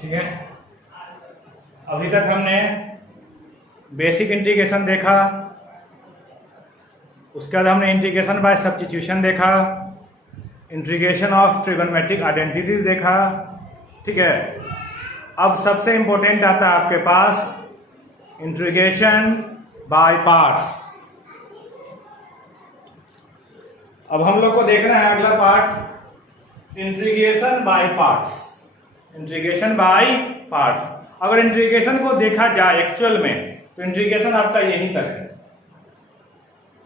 ठीक है, अभी तक हमने बेसिक इंटीग्रेशन देखा, उसके बाद हमने इंटीग्रेशन बाय सब्स्टिट्यूशन देखा, इंटीग्रेशन ऑफ ट्रिगोनोमेट्रिक आइडेंटिटीज देखा। ठीक है, अब सबसे इंपॉर्टेंट आता है आपके पास इंटीग्रेशन बाय पार्ट्स। अब हम लोग को देखना है अगला part, integration by parts. Integration by parts, अगर इंटीग्रेशन को देखा जाए एक्चुअल में तो इंटीग्रेशन आपका यहीं तक है।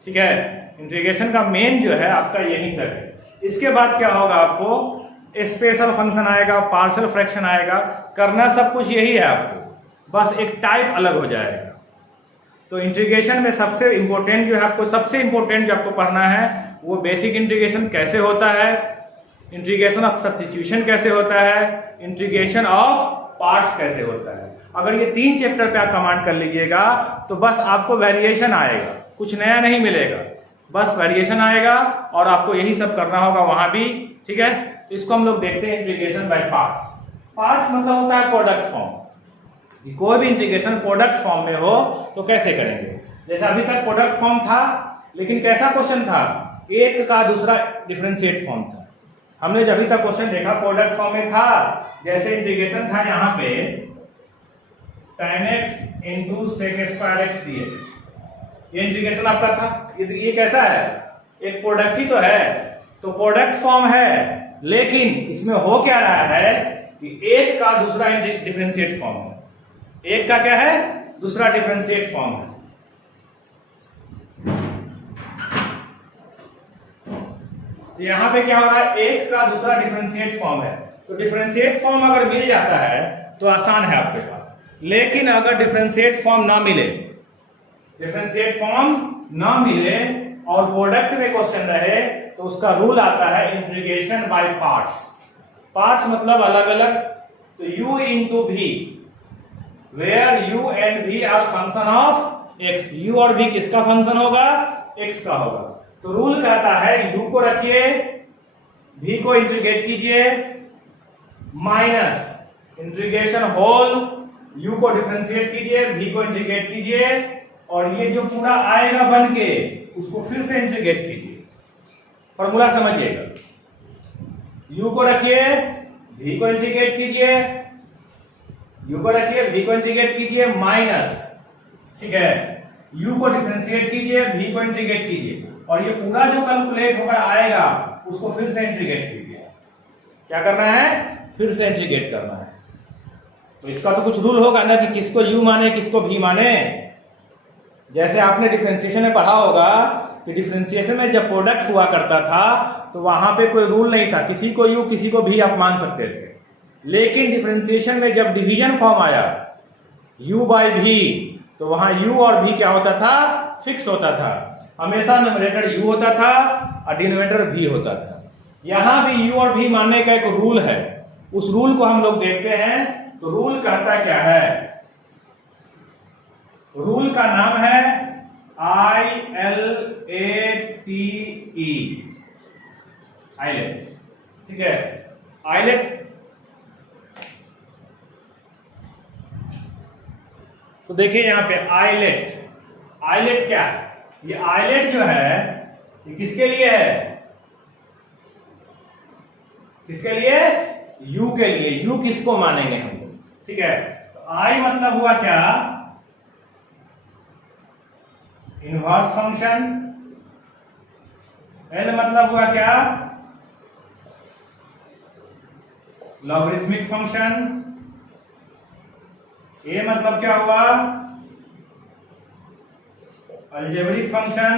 ठीक है, इंटीग्रेशन का मेन जो है आपका यहीं तक है। इसके बाद क्या होगा, आपको स्पेशल फंक्शन आएगा, पार्शियल फ्रैक्शन आएगा, करना सब कुछ यही है आपको, बस एक टाइप अलग हो जाएगा। तो इंटीग्रेशन में सबसे इंपॉर्टेंट जो है आपको, सबसे इंपॉर्टेंट जो आपको पढ़ना है वो बेसिक इंटीग्रेशन कैसे होता है, इंटीग्रेशन ऑफ सब्स्टिट्यूशन कैसे होता है, इंटीग्रेशन ऑफ पार्ट्स कैसे होता है। अगर ये 3 चैप्टर पे आप कमांड कर लीजिएगा तो बस आपको वेरिएशन आएगा, कुछ नया नहीं मिलेगा, बस वेरिएशन आएगा और आपको यही सब करना होगा वहां भी। ठीक है, तो इसको हम लोग देखते हैं इंटीग्रेशन बाय पार्ट्स। पार्ट्स मतलब होता है प्रोडक्ट फॉर्म। कोई भी इंटीग्रेशन प्रोडक्ट फॉर्म में हो तो कैसे करेंगे, जैसे अभी तक प्रोडक्ट फॉर्म था, लेकिन कैसा क्वेश्चन था, एक का दूसरा डिफरेंशिएट फॉर्म था। हमने जब अभी तक क्वेश्चन देखा प्रोडक्ट फॉर्म में था, जैसे इंटीग्रेशन था यहाँ पे tan x into sec square x dx, ये इंटीग्रेशन आपका था। ये कैसा है, एक प्रोडक्ट ही तो है, तो प्रोडक्ट फॉर्म है, लेकिन इसमें हो क्या रहा है कि एक का दूसरा डिफरेंशिएट फॉर्म है, एक का क्या है, दूसरा डिफरेंशिएट फॉर्म है। तो यहां पे क्या हो रहा है, एक का दूसरा डिफरेंशिएट फॉर्म है। तो डिफरेंशिएट फॉर्म अगर मिल जाता है तो आसान है आपके पास, लेकिन अगर डिफरेंशिएट फॉर्म ना मिले, डिफरेंशिएट फॉर्म ना मिले और प्रोडक्ट में क्वेश्चन रहे, तो उसका रूल आता है इंटीग्रेशन बाय पार्ट्स। पार्ट्स मतलब अलग अलग, तो u into v, where u and v are function of x। u और v किसका फंक्शन होगा, x का होगा। तो रूल कहता है u को रखिए, v को इंटीग्रेट कीजिए, माइनस इंटीग्रेशन होल u को डिफरेंशिएट कीजिए, v को इंटीग्रेट कीजिए, और ये जो पूरा आएगा बन के उसको फिर से इंटीग्रेट कीजिए। फॉर्मूला समझिएगा, u को रखिए, v को इंटीग्रेट कीजिए, u को रखिए, v को इंटीग्रेट कीजिए, माइनस, ठीक है, u को डिफरेंशिएट कीजिए, v को इंटीग्रेट कीजिए, और ये पूरा जो कैलकुलेट होकर आएगा उसको फिर से इंटीग्रेट कीजिए। क्या करना है, फिर से इंटीग्रेट करना है। तो इसका तो कुछ रूल होगा ना कि किसको u माने किसको v माने। जैसे आपने डिफरेंशिएशन में पढ़ा होगा कि डिफरेंशिएशन में जब प्रोडक्ट हुआ करता था तो वहां पे कोई रूल नहीं था, किसी को u किसी को v आप मान सकते थे। लेकिन डिफरेंशिएशन में जब डिवीजन फॉर्म आया u बाय v, तो वहां u और v क्या होता था, फिक्स होता था। हमेशा न्यूमरेटर u होता था और डिनोमिनेटर v होता था। यहां भी u और v मानने का एक रूल है, उस रूल को हम लोग देखते हैं। तो रूल कहता क्या है, रूल का नाम है ILATE, आइलेट। ठीक है, आइलेट। तो देखिए यहां पे आइलेट, आइलेट क्या है, ये आइलेट जो है ये किसके लिए है, किसके लिए, u के लिए। u किसको मानेंगे हम लोग, ठीक है। तो I मतलब हुआ क्या, इनवर्स फंक्शन। L मतलब हुआ क्या, लॉगरिथमिक फंक्शन। A मतलब क्या हुआ, अलजेब्रिक फंक्शन।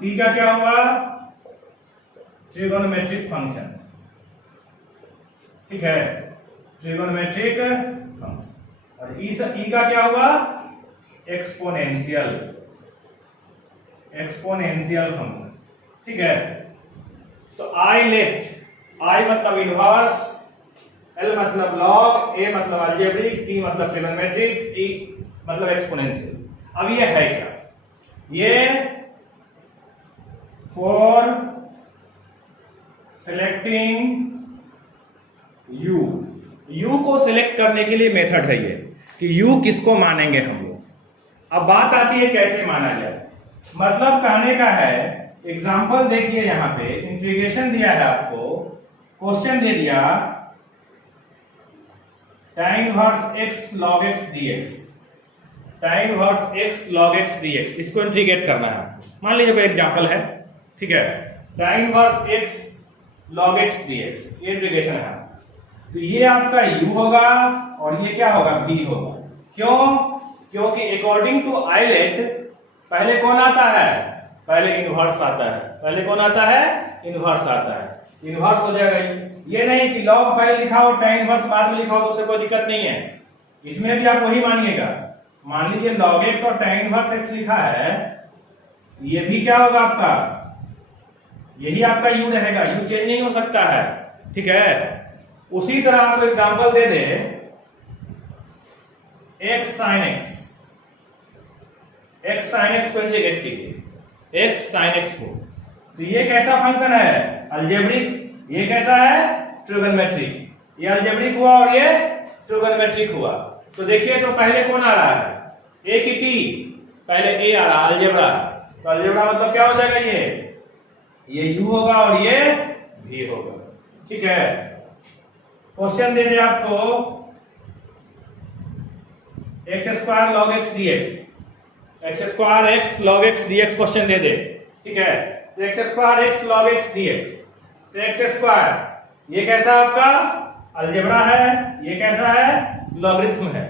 T का क्या हुआ, ट्रिगोनोमेट्रिक फंक्शन। ठीक है, ट्रिगोनोमेट्रिक फंक्शन। और ई का क्या हुआ, एक्सपोनेंशियल, एक्सपोनेंशियल फंक्शन। ठीक है, तो आइलेट, आई मतलब इनवर्स, एल मतलब लॉग, ए मतलब अलजेब्रिक, टी मतलब ट्रिगोनोमेट्रिक, ई मतलब एक्सपोनेंशियल। अब ये है क्या, ये फॉर selecting u, u को सिलेक्ट करने के लिए मेथड है ये कि u किसको मानेंगे हम लोग। अब बात आती है कैसे माना जाए। मतलब कहने का है, एग्जांपल देखिए यहां पे इंटीग्रेशन दिया है आपको, क्वेश्चन दे दिया tan inverse x log x dx, tan inverse x log x dx, इसको इंटीग्रेट करना है। मान लीजिए कोई एग्जांपल है, ठीक है, tan inverse x log x dx, ये इंटीग्रेशन है। तो ये आपका u होगा और ये क्या होगा, v होगा। क्यों? क्योंकि अकॉर्डिंग टू आइलेट पहले कौन आता है, पहले इनवर्स आता है। पहले कौन आता है, इनवर्स आता है। इनवर्स हो जाएगा ये नहीं कि लॉग पहले लिखा हो tan इनवर्स बाद में लिखा हो, तो उससे कोई दिक्कत नहीं है। इसमें भी आप वही मानिएगा। मान लीजिए log x और tan इनवर्स x लिखा है, ये भी क्या होगा आपका, यही आपका u रहेगा, u चेंज नहीं हो सकता है, ठीक है। उसी तरह आपको एग्जांपल दे दे x sin x, x sin x को इंटीग्रेट कीजिए, x sin x को। तो ये कैसा फंक्शन है, अलजेब्रिक। ये कैसा है, ट्रिगोनोमेट्रिक। ये अलजेब्रिक हुआ और ये ट्रिगोनोमेट्रिक हुआ। तो देखिए, तो पहले कौन आ रहा है, a की t, पहले a आ रहा है अलजेब्रा। तो अलजेब्रा मतलब क्या हो जाएगा, ये u होगा और ये v होगा, ठीक है। क्वेश्चन दे दे आपको x square log x dx, x square x log x dx question दे दे, ठीक है। तो x square x log x dx, तो x स्क्वायर ये कैसा आपका अलजेब्रा है, ये कैसा है, लॉगरिथम है।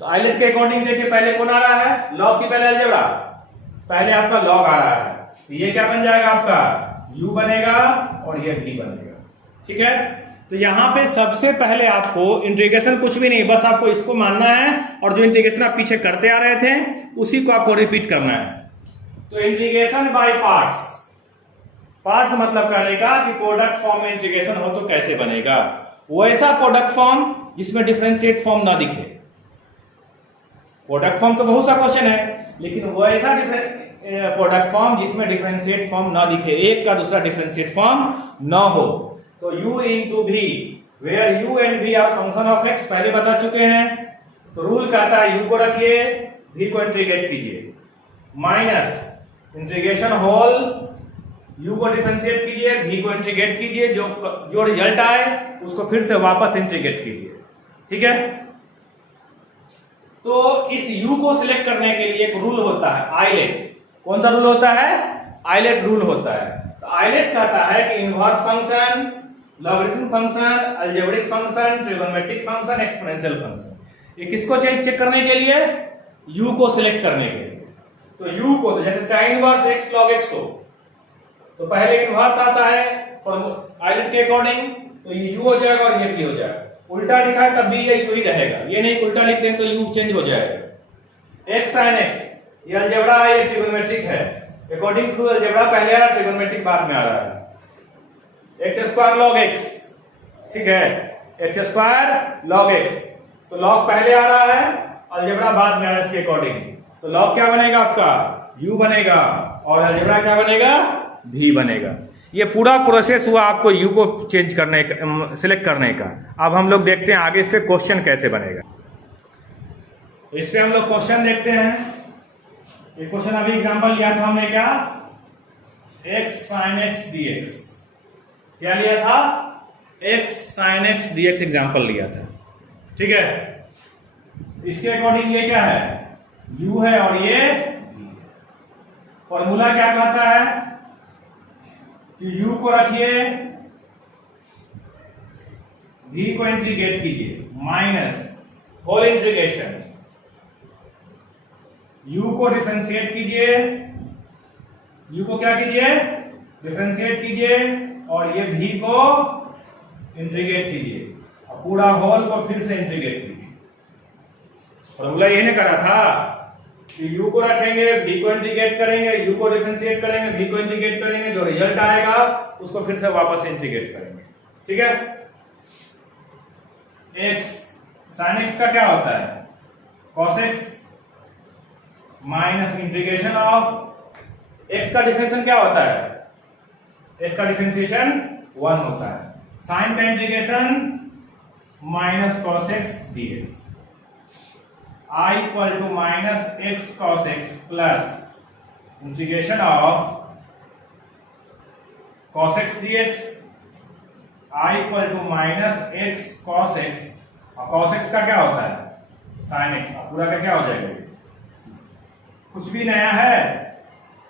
तो आइलेट के अकॉर्डिंग देखिए पहले कौन आ रहा है, लॉग की पहले अलजेब्रा, पहले आपका लॉग आ रहा है। तो ये क्या बन जाएगा आपका, u बनेगा और ये v बनेगा, ठीक है। तो यहां पे सबसे पहले आपको इंटीग्रेशन कुछ भी नहीं, बस आपको इसको मानना है और जो इंटीग्रेशन आप पीछे करते आ रहे थे उसी को आपको रिपीट करना है। तो इंटीग्रेशन बाय पार्ट्स, पार्ट्स मतलब कहने का कि प्रोडक्ट फॉर्म में इंटीग्रेशन हो तो कैसे बनेगा, वैसा प्रोडक्ट फॉर्म जिसमें डिफरेंशिएट फॉर्म ना दिखे। प्रोडक्ट फॉर्म तो बहुत सा क्वेश्चन है, लेकिन वैसा प्रोडक्ट फॉर्म जिसमें डिफरेंशिएट फॉर्म ना दिखे, एक का दूसरा डिफरेंशिएट फॉर्म ना हो। तो u into v, where u and v are function of x पहले बता चुके हैं। तो रूल कहता है u को रखिए, v को इंटीग्रेट कीजिए, माइनस इंटीग्रेशन होल, u को डिफरेंशिएट कीजिए, v को इंटीग्रेट कीजिए, जो रिजल्ट आए उसको फिर से वापस इंटीग्रेट कीजिए, ठीक है। तो इस u को सिलेक्ट करने के लिए एक रूल होता है, आइलेट। कौन सा रूल होता है, आइलेट रूल होता है। तो आइलेट कहता है कि inverse function, logarithm function, algebraic function, trigonometric function, exponential function, ये किसको चेक करने के लिए, u को सिलेक्ट करने के लिए। तो u को, तो जैसे tan inverse x log x हो, तो पहले इनवर्स आता है आइलेट के अकॉर्डिंग, तो ये u हो जाएगा और ये v हो जाएगा। उल्टा लिखा है तब भी ये u ही रहेगा, ये नहीं उल्टा लिख दें तो u चेंज हो जाएगा। x sin x ये अलजेब्रा है, ये ट्रिगोनोमेट्रिक है। अकॉर्डिंग टू अलजेब्रा पहले आ रहा है, ट्रिगोनोमेट्रिक बाद में आ रहा है। x स्क्वायर log x, ठीक है, x स्क्वायर log x, तो log पहले आ रहा है, अलजेब्रा बाद में आ रहा है इसके अकॉर्डिंग। तो log क्या बनेगा आपका, u बनेगा और अलजेब्रा क्या बनेगा, v बनेगा। ये पूरा प्रोसेस हुआ आपको u को चेंज करने का, सिलेक्ट करने का। अब हम लोग देखते हैं आगे इस पे क्वेश्चन कैसे बनेगा। इस पे हम लोग क्वेश्चन देखते हैं। ये क्वेश्चन अभी एग्जांपल लिया था हमने, क्या, x sin x dx, क्या लिया था, x sin x dx example लिया था, ठीक है। इसके अकॉर्डिंग ये क्या है, u है और ये फॉर्मूला क्या कहता है कि u को रखिए, v को इंटीग्रेट कीजिए, माइनस होल इंटीग्रेशन, u को डिफरेंशिएट कीजिए, u को क्या कीजिए, डिफरेंशिएट कीजिए और ये v को इंटीग्रेट कीजिए और पूरा होल को फिर से इंटीग्रेट कीजिए। फॉर्मूला यही ने करा था कि u को रखेंगे, v को इंटीग्रेट करेंगे, u को डिफरेंशिएट करेंगे, v को इंटीग्रेट करेंगे, जो रिजल्ट आएगा उसको फिर से वापस इंटीग्रेट करेंगे, ठीक है। x sin x का क्या होता है, cos x minus integration of x का डिफरेंशिएशन क्या होता है, x का डिफरेंशिएशन 1 होता है। साइन का integration minus cos x d x, I equal to minus x cos x plus integration of cos x d x, I equal to minus x cos x, और cos x का क्या होता है sine x, पूरा का क्या हो जाएगा, कुछ भी नया है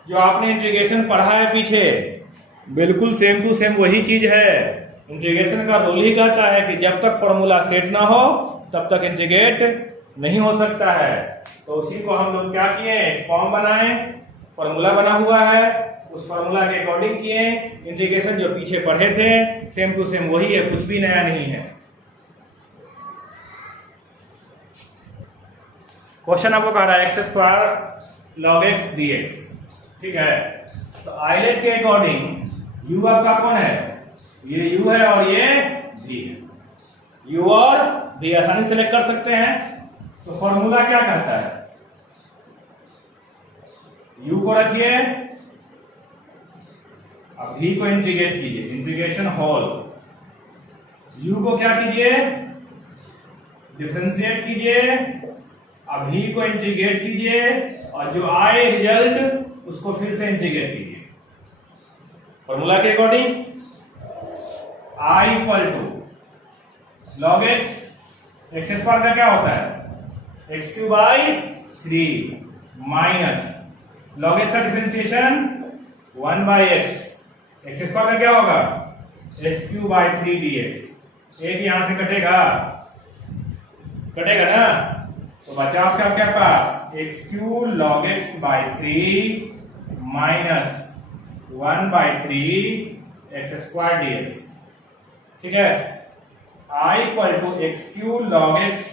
जो आपने इंटीग्रेशन पढ़ा है पीछे, बिल्कुल सेम टू सेम वही चीज है। इंटीग्रेशन का रूल ही कहता है कि जब तक फॉर्मूला सेट ना हो तब तक इंटीग्रेट नहीं हो सकता है। तो उसी को हम लोग क्या किए, एक फॉर्म बनाए, फॉर्मूला बना हुआ है, उस फॉर्मूला के अकॉर्डिंग किए, इंटीग्रेशन जो पीछे पढ़े थे सेम टू सेम वही है, कुछ भी नया नहीं है। क्वेश्चन आपको कह रहा है x square log x d x, ठीक है। तो आइलेट के अकॉर्डिंग यू आपका कौन है, ये u है और ये v है, u और v आसानी सेलेक्ट कर सकते हैं। तो फॉर्मूला क्या कहता है, u को रखिए, अब v को इंटीग्रेट कीजिए, इंटीग्रेशन होल, u को क्या कीजिए डिफरेंशिएट कीजिए, अब v को इंटीग्रेट कीजिए, और जो आए रिजल्ट उसको फिर से इंटीग्रेट कीजिए फॉर्मूला के according. I equal to log x, x square का क्या होता है x cube by 3 minus log x का differentiation 1 by x, x square का क्या होगा x cube by 3 d x, एक यहां से कटेगा, कटेगा ना, तो बचा आपका क्या पास x cube log x by 3 minus 1 by 3 x square d x, ठीक है। I equal to x cube log x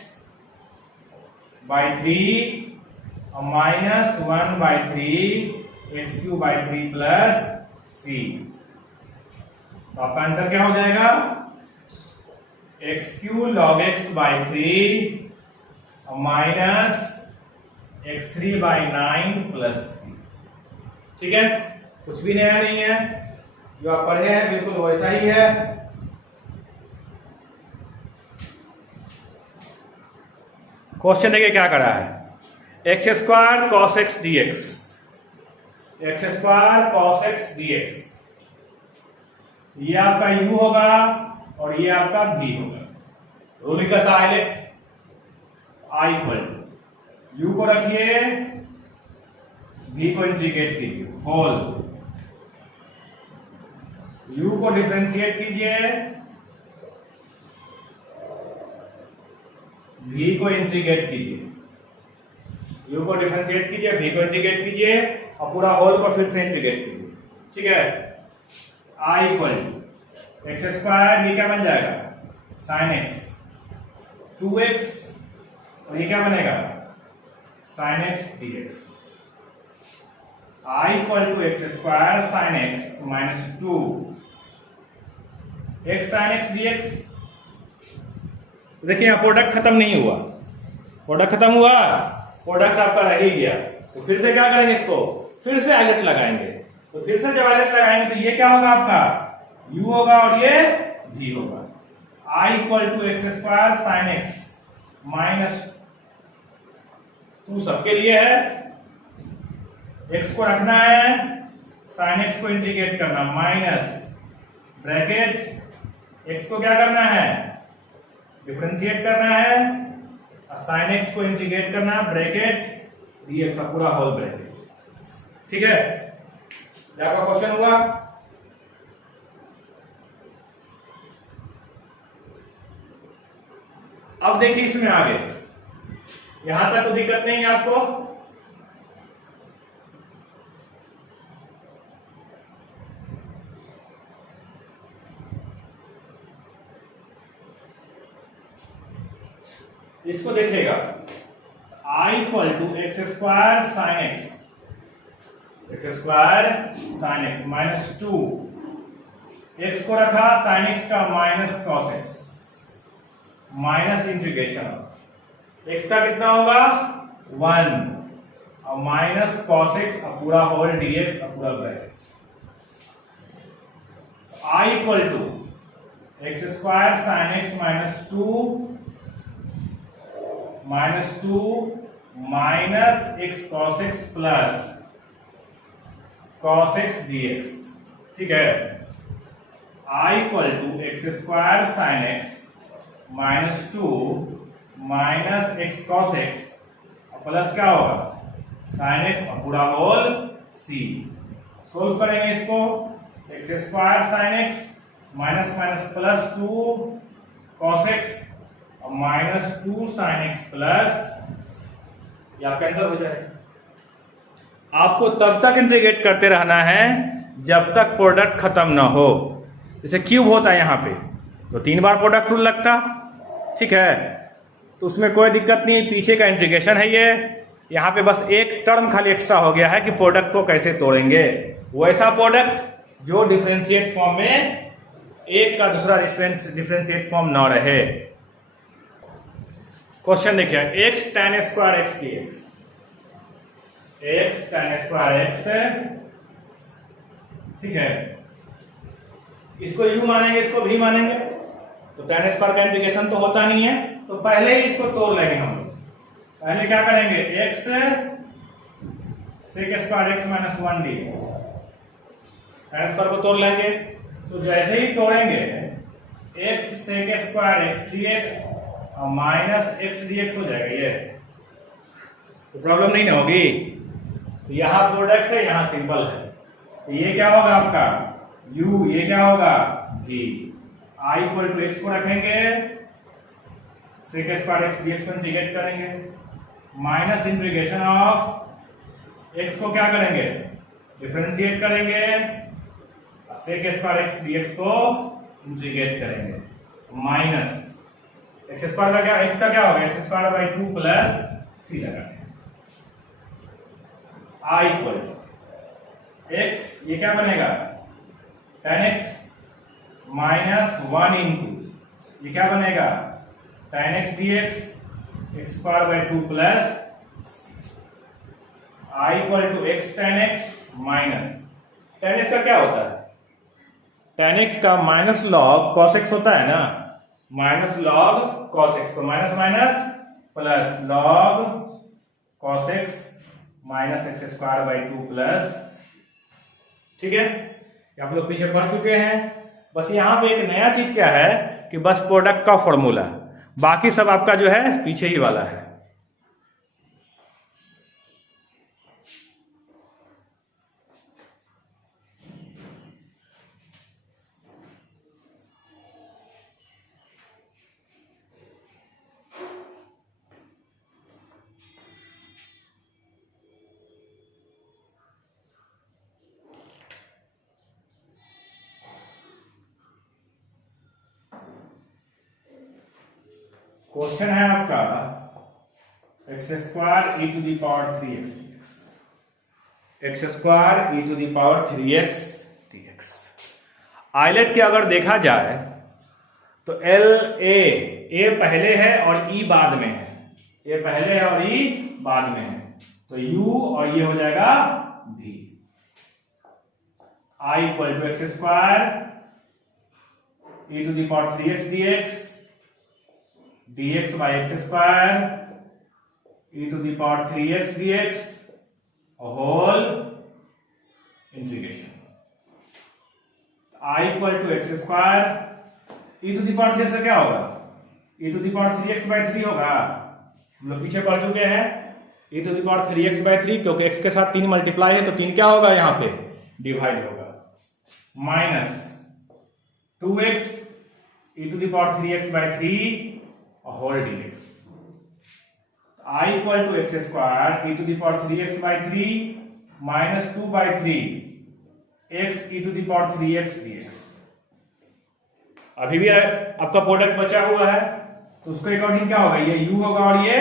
by 3 और minus 1 by 3 x cube by 3 plus c, तो आपका आंसर क्या हो जाएगा x cube log x by 3 और minus x 3 by 9 plus c, ठीक है। कुछ भी नया नहीं है, जो आप पढ़े हैं बिल्कुल वैसा ही है। क्वेश्चन देखिए क्या करा है, x square cos x d x, x square cos x d x, ये आपका u होगा और ये आपका v होगा, रूल कहता है ILATE I equal to u को रखिए, v को इंटीग्रेट कीजिए होल, u को डिफरेंशिएट कीजिए, v को इंटीग्रेट कीजिए, u को डिफरेंशिएट कीजिए, v को इंटीग्रेट कीजिए और पूरा होल को फिर से इंटीग्रेट कीजिए, ठीक है। I equal to x square, ये क्या बन जाएगा साइन एक्स 2x, और ये क्या बनेगा sine x d x. I equal to x square sine x minus 2 x sine x d x. देखिए यहाँ प्रोडक्ट खत्म नहीं हुआ, प्रोडक्ट खत्म हुआ, प्रोडक्ट आपका रह ही गया, तो फिर से क्या करेंगे, इसको फिर से आइलेट लगाएंगे, तो फिर से जब आइलेट लगाएंगे तो ये क्या होगा आपका u होगा और ये v होगा। I equal to x square sine x minus 2 सबके लिए है, x को रखना है, साइन एक्स को इंटीग्रेट करना, माइनस ब्रैकेट x को क्या करना है डिफरेंशिएट करना है, और साइन एक्स को इंटीग्रेट करना, ब्रैकेट dx का पूरा होल ब्रैकेट, ठीक है। क्या आपका क्वेश्चन हुआ, अब देखिए इसमें आगे, यहां तक तो दिक्कत नहीं है आपको, इसको देखिएगा I equal to x square sine x, x square sine x minus 2, x को रखा साइन एक्स का minus cos x, minus integration x का कितना होगा 1 और माइनस कॉस एक्स पूरा होल डीएक्स पूरा bracket. I equal to x square sine x minus two minus x cos x plus cos x dx। ठीक है, I equal to x square sine x minus two minus x cos x plus क्या होगा sine x और पूरा whole सी। Solve करेंगे इसको, x square sine x minus minus plus two cos x और minus two sine x plus, या cancel हो जाएगा। आपको तब तक इंटीग्रेट करते रहना है जब तक प्रोडक्ट खत्म ना हो। जैसे क्यूब होता है यहाँ पे तो 3 बार प्रोडक्ट रूल लगता, ठीक है, तो उसमें कोई दिक्कत नहीं, पीछे का इंटीग्रेशन है ये। यहाँ पे बस एक टर्म खाली एक्स्ट्रा हो गया है कि प्रोडक्ट को कैसे तोड़ेंगे। वैसा प्रोडक्ट जो डिफरेंशिएट फॉर्म में एक का दूसरा डिफरेंशिएट फॉर्म ना रहे। क्वेश्चन देखिए, x tan square x dx, x tan square x, ठीक है, इसको u मानेंगे, इसको v मानेंगे, तो tan स्क्वायर का इंटीग्रेशन तो होता नहीं है, तो पहले ही इसको तोड़ लेंगे हम। पहले क्या करेंगे, x sec square x minus 1 dx, tan square को तोड़ लेंगे। तो जैसे ही तोड़ेंगे x sec square x dx और माइनस एक्स dx हो जाएगा, ये तो प्रॉब्लम नहीं ना होगी। तो यहाँ प्रोडक्ट है, यहाँ सिंपल है, तो ये क्या होगा आपका u, ये क्या होगा v। i equal to x को रखेंगे, sec स्क्वायर एक्स dx को इंटीग्रेट करेंगे, माइनस इंटीग्रेशन ऑफ x को क्या करेंगे डिफरेंशिएट करेंगे, sec स्क्वायर एक्स dx को इंटीग्रेट करेंगे, माइनस एक्स स्क्वायर का क्या, x का क्या होगा x square by 2 plus c लगाएंगे। i इक्वल x, ये क्या बनेगा tan x माइनस 1 इंटू, ये क्या बनेगा tan x dx x square by 2 plus i equal to x tan x minus, tan x का क्या होता है, tan x का माइनस लॉग cos x होता है ना, माइनस लॉग cos x, तो minus minus plus log cos x minus x square by 2 plus, ठीक है, आप लोग पीछे पढ़ चुके हैं। बस यहाँ पे एक नया चीज क्या है कि बस प्रोडक्ट का फॉर्मूला, बाकी सब आपका जो है पीछे ही वाला है। क्वेश्चन है आपका x square e to the power 3x dx, x square e to the power 3x dx। ILATE के अगर देखा जाए तो एल ए पहले है और ई बाद में है, ए पहले है और ई बाद में है, तो u और ये हो जाएगा v। i equal to x square e to the power 3x dx dx by x square e to the power 3x dx whole integration, i equal to x square e to the power 3 से क्या होगा e to the power 3x by 3 होगा, हम लोग पीछे पढ़ चुके हैं, e to the power 3x by 3 क्योंकि x के साथ 3 मल्टीप्लाई है तो 3 क्या होगा यहाँ पे डिवाइड होगा, minus 2x e to the power 3x by 3 whole dx, i equal to x square e to the power 3x by 3 minus 2 by 3 x e to the power 3x dx। अभी भी आपका product बचा हुआ है तो उसके according क्या होगा, ये u होगा और ये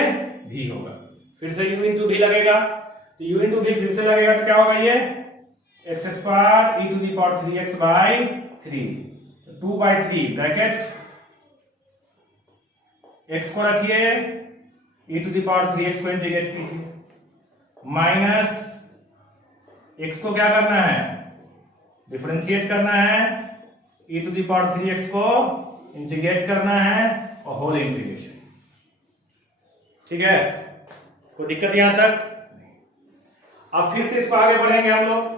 v होगा, फिर से u इंटू v लगेगा, तो u इंटू v फिर से लगेगा तो क्या होगा, ये x square e to the power 3x by 3, 2 by 3 bracket x को रखिए e to the power 3x को इंटीग्रेट कीजिए, माइनस x को क्या करना है डिफरेंशिएट करना है, e to the power 3x को इंटीग्रेट करना है और होल इंटीग्रेशन। ठीक है, कोई दिक्कत यहां तक? अब फिर से इसको आगे बढ़ेंगे हम लोग।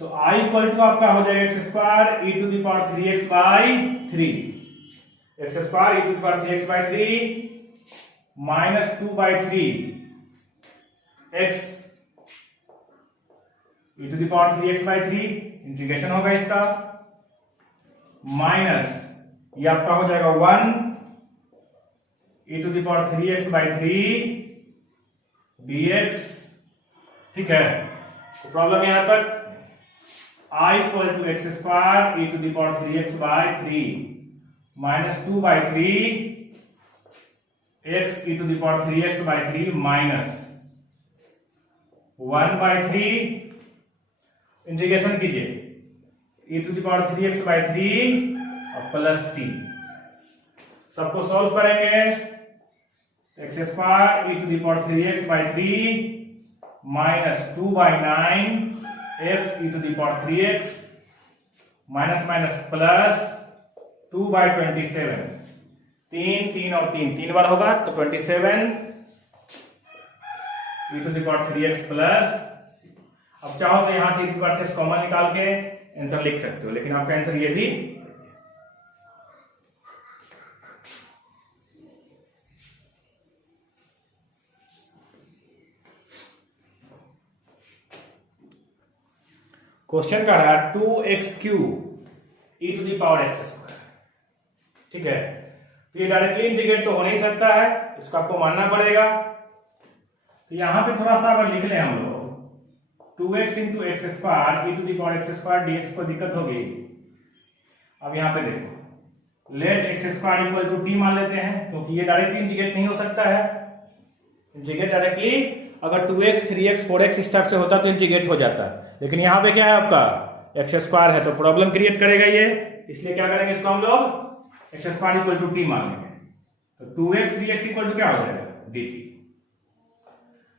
तो I इक्वल टू आपका हो जाएगा x square e to the power 3x by 3, x square e to the power 3x by 3 minus 2 by 3 x e to the power 3x by 3, integration होगा इसका, माइनस ये आपका हो जाएगा 1 e to the power 3x by 3 dx। ठीक है, तो problem यहां तक I equal to x square e to the power 3x by 3 minus 2 by 3 x e to the power 3x by 3 minus 1 by 3, integration कीजिए e to the power 3x by 3 और plus c, सबको solve करेंगे। X square e to the power 3x by 3 minus 2 by 9 x e to the power 3x minus minus plus 2 by 27, 3 और 3 बार होगा तो 27 e to the power 3x plus. अब चाहो तो यहां से ई टू द पावर 3 कॉमन निकाल के आंसर लिख सकते हो, लेकिन आपका आंसर ये भी क्वेश्चन का है 2x³ e to the power x square. ठीक है, तो ये डायरेक्टली इंटीग्रेट तो हो नहीं सकता है, इसको आपको मानना पड़ेगा। तो यहां पे थोड़ा सा अगर लिख लें हम लोग 2x into x square e to the power x square dx को दिक्कत होगी। अब यहां पे देखो let x square equal to t मान लेते हैं, क्योंकि ये डायरेक्टली इंटीग्रेट नहीं हो सकता है। इंटीग्रेट डायरेक्टली अगर 2x 3x 4x इस टाइप से होता तो इंटीग्रेट हो जाता, लेकिन यहाँ पे क्या है आपका एक्स स्क्वायर है तो प्रॉब्लम क्रिएट करेगा ये, इसलिए क्या करेंगे इसको हम लोग x square equal to t मान लेंगे। तो 2x dx इक्वल टू क्या हो जाएगा dt।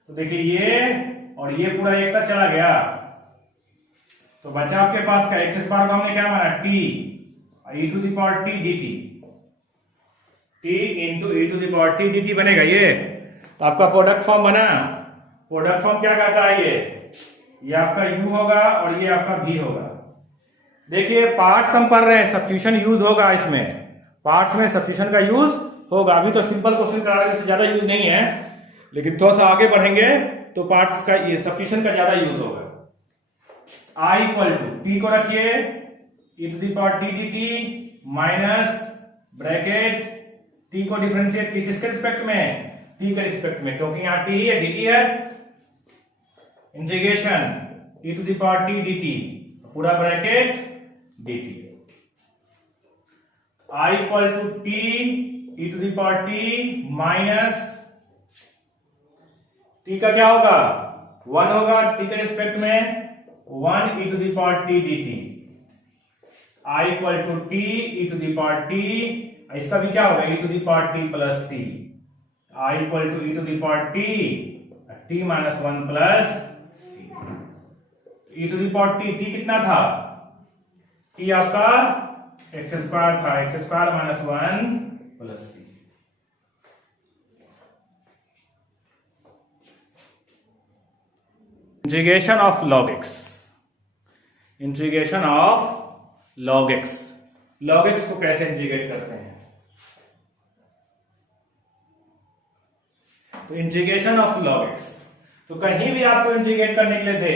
तो देखिए ये और ये पूरा एक साथ चला गया, तो बचा आपके पास का एक्स स्क्वायर को हमने क्या माना t e to the power t dt, t into e to the power t dt बनेगा ये। तो आपका प्रोडक्ट फॉर्म बना, प्रोडक्ट फॉर्म क्या कहता है ये आपका u होगा और ये आपका v होगा। देखिए पार्ट्स हम पढ़ रहे हैं, सब्स्टिट्यूशन यूज होगा इसमें, पार्ट्स में सब्स्टिट्यूशन का यूज होगा। अभी तो सिंपल क्वेश्चन करा रहे हैं, ज्यादा यूज नहीं है, लेकिन थोड़ा सा आगे बढ़ेंगे तो पार्ट्स का ये सब्स्टिट्यूशन का ज्यादा यूज होगा। I इक्वल टू p को रखिए e to the power t dt minus bracket t को डिफरेंशिएट की किसके रिस्पेक्ट में, t के रिस्पेक्ट में, क्योंकि यहाँ t है dt है, integration e to the power t dt पूरा bracket dt। I equal to t e to the power t minus t का क्या होगा 1 होगा, t के रिस्पेक्ट में 1 e to the power t dt। I equal to t e to the power t, इसका भी क्या होगा e to the power t plus c। I equal to e to the power t minus 1 plus e to the power t कितना था, t आपका x square था, x square minus 1 plus c। Integration of log x, integration of log x, log x को कैसे integrate करते हैं। तो integration of log x, तो कहीं भी आपको इंटीग्रेट करने के लिए दे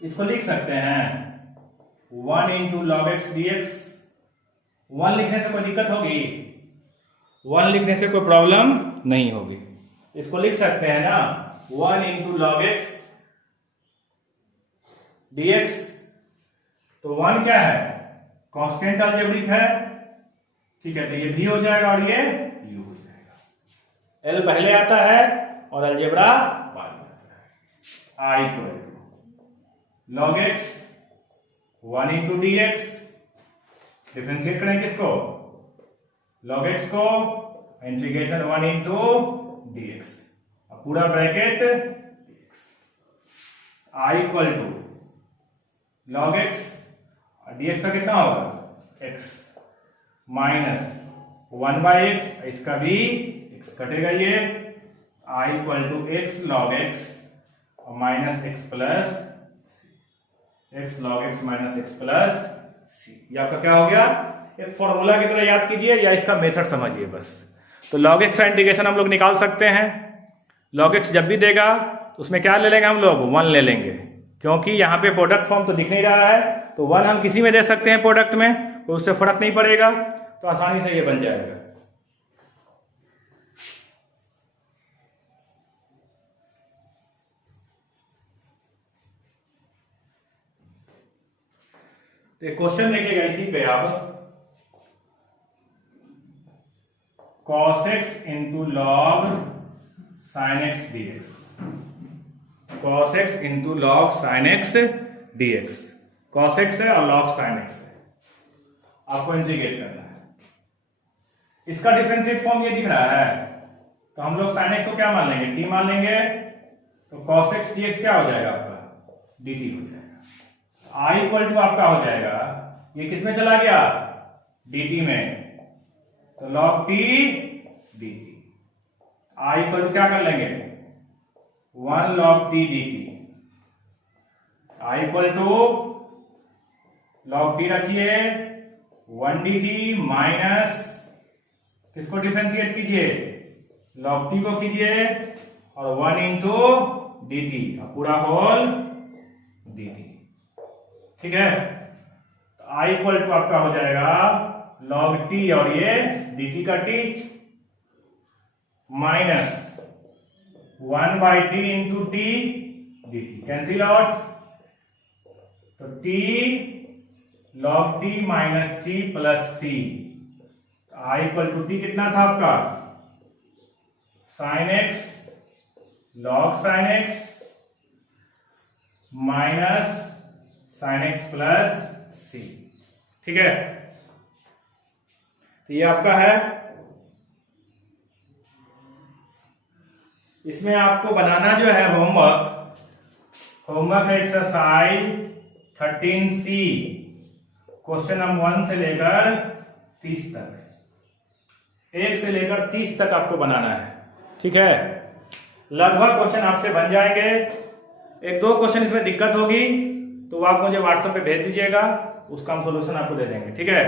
इसको लिख सकते हैं 1 इंटू लॉग एक्स dx। 1 लिखने से कोई दिक्कत होगी, 1 लिखने से कोई प्रॉब्लम नहीं होगी, इसको लिख सकते हैं ना 1 इंटू लॉग एक्स dx। तो 1 क्या है कांस्टेंट अलजेब्रिक है, ठीक है, तो ये भी हो जाएगा और ये u हो जाएगा। l पहले आता है और अलजेब्रा बाद में आता है। I equal to log x 1 into dx, differentiate करें किसको log x को इंटीग्रेशन 1 इंटू dx, पूरा bracket i equal to log x dx का कितना होगा x माइनस 1 बाई एक्स, इसका भी x कटेगा, ये i equal to x log x minus x plus x log x minus x plus c। ये आपका क्या हो गया, एक फॉर्मूला की तरह याद कीजिए या इसका मेथड समझिए बस। तो log x का इंटीग्रेशन हम लोग निकाल सकते हैं। log x जब भी देगा तो उसमें क्या ले लेंगे हम लोग, 1 ले लेंगे, क्योंकि यहाँ पे प्रोडक्ट फॉर्म तो दिख नहीं रहा है, तो 1 हम किसी में दे सकते हैं प्रोडक्ट में, तो उससे फर्क नहीं पड़ेगा, तो आसानी से ये बन जाएगा। तो एक क्वेश्चन लिखिएगा इसी पे आप, cos x into log sine x dx, cos x into log sine x dx, cos x है और log साइन x है, आपको इंटीग्रेट करना है। इसका डिफरेंशिएट फॉर्म ये दिख रहा है, तो हम लोग साइन x को क्या मान लेंगे, t मान लेंगे, तो cos x dx क्या हो जाएगा आपका, dt हो जाएगा। i इक्वल टू आपका हो जाएगा, ये किस में चला गया, dt में, तो log t dt, i equal to क्या कर लेंगे, 1 log t dt, i equal to log t रखिए 1 dt माइनस, किसको डिफरेंशिएट कीजिए, log t को कीजिए, और 1 इंटू dt, पूरा होल dt, ठीक है। तो i इक्वल टू आपका हो जाएगा log t और ये dt का t minus 1 by t into t dt, cancel out, तो t log t minus t plus t, i equal to t कितना था आपका, sine x log sine x minus sine x plus c, ठीक है। तो ये आपका है, इसमें आपको बनाना जो है homework exercise 13C, question number 1 से लेकर 30 तक, 1 से लेकर 30 तक आपको बनाना है, ठीक है। लगभग क्वेश्चन आपसे बन जाएंगे, 1-2 क्वेश्चन इसमें दिक्कत होगी तो आप मुझे व्हाट्सएप पे भेज दीजिएगा, उसका हम सोल्यूशन आपको दे देंगे, ठीक है।